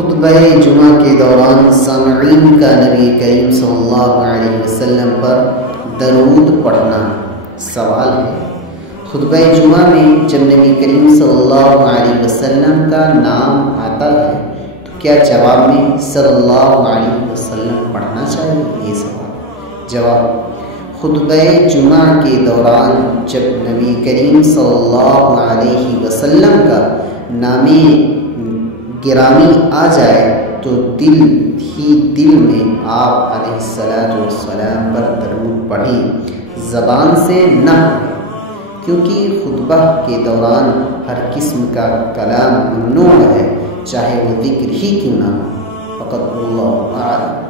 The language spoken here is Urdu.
خطبہ جمعہ کے دوران سامعین کا نبی کریم صلی اللہ علیہ وسلم پر درود پڑھنا سوال ہے۔ خطبہ جمعہ میں جب نبی کریم صلی اللہ علیہ وسلم کا نام آتا ہے تو کیا جواب میں صلی اللہ علیہ وسلم پڑھنا چاہیے؟ یہ سوال۔ جواب: خطبہ جمعہ کے دوران جب نبی کریم صلی اللہ علیہ وسلم کا نام گرامی آ جائے تو دل ہی میں آپ علیہ السلام پر درود پڑھیں، زبان سے نہ پڑھیں، کیونکہ خطبہ کے دوران ہر قسم کا کلام ممنوع ہے، چاہے وہ ذکر ہی کیوں نہ ہو۔ فقط اللہ اعلم۔